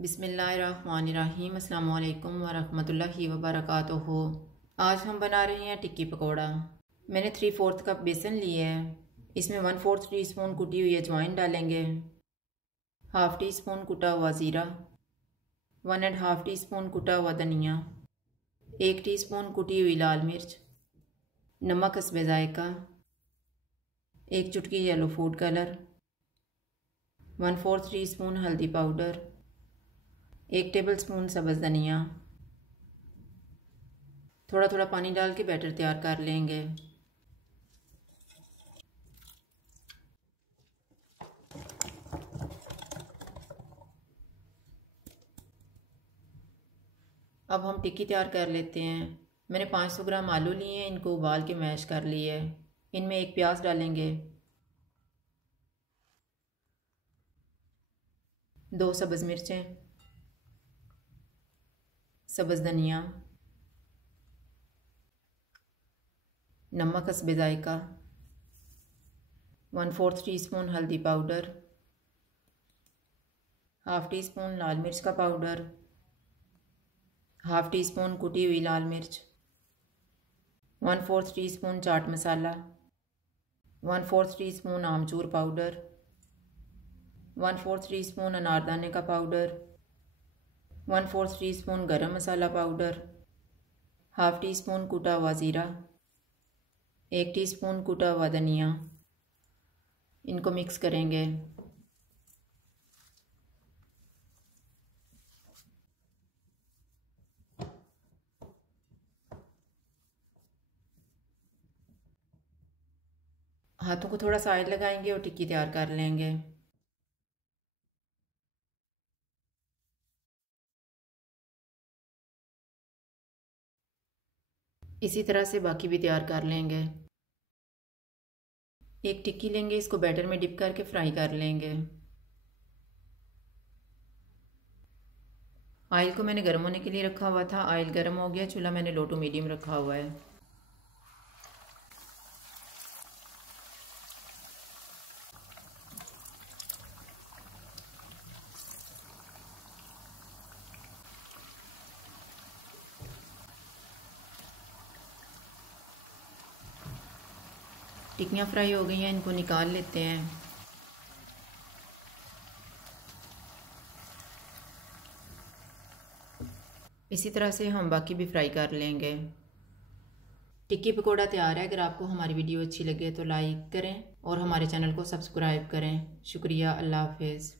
बिस्मिल्लाहिर्रहमानिर्रहीम अस्सलामु अलैकुम वरहमतुल्लाहि वबरकातुहू। आज हम बना रहे हैं टिक्की पकौड़ा। मैंने 3/4 कप बेसन लिए है। इसमें 1/4 टीस्पून कुटी हुई अजवाइन डालेंगे, हाफ़ टी स्पून कुटा हुआ ज़ीरा, 1.5 टीस्पून कुटा हुआ धनिया, 1 टीस्पून कुटी हुई लाल मिर्च, नमक हस्बे ज़ायका, 1 चुटकी येलो फूड कलर, 1/4 टीस्पून हल्दी पाउडर, 1 टेबलस्पून सब्ज़ धनिया। थोड़ा थोड़ा पानी डाल के बैटर तैयार कर लेंगे। अब हम टिक्की तैयार कर लेते हैं। मैंने 500 ग्राम आलू लिए हैं, इनको उबाल के मैश कर लिए है। इनमें 1 प्याज डालेंगे, 2 सब्ज़ मिर्चें, सब्ज़ धनिया, नमक हस्बे ज़ायका, 1/4 टीस्पून हल्दी पाउडर, हाफ़ टी स्पून लाल मिर्च का पाउडर, हाफ़ टी स्पून कुटी हुई लाल मिर्च, 1/4 टीस्पून चाट मसाला, 1/4 टीस्पून आमचूर पाउडर, 1/4 टीस्पून अनारदाने का पाउडर, 1/4 टीस्पून गरम मसाला पाउडर, हाफ़ टी स्पून कुटा हुआ ज़ीरा, 1 टीस्पून कुटा हुआ धनिया। इनको मिक्स करेंगे। हाथों को थोड़ा सा ऑयल लगाएंगे और टिक्की तैयार कर लेंगे। इसी तरह से बाकी भी तैयार कर लेंगे। एक टिक्की लेंगे, इसको बैटर में डिप करके फ्राई कर लेंगे। ऑयल को मैंने गर्म होने के लिए रखा हुआ था। ऑयल गर्म हो गया, चूल्हा मैंने लो टू मीडियम रखा हुआ है। टिक्कियाँ फ्राई हो गई हैं, इनको निकाल लेते हैं। इसी तरह से हम बाकी भी फ्राई कर लेंगे। टिक्की पकौड़ा तैयार है। अगर आपको हमारी वीडियो अच्छी लगे तो लाइक करें और हमारे चैनल को सब्सक्राइब करें। शुक्रिया। अल्लाह हाफिज़।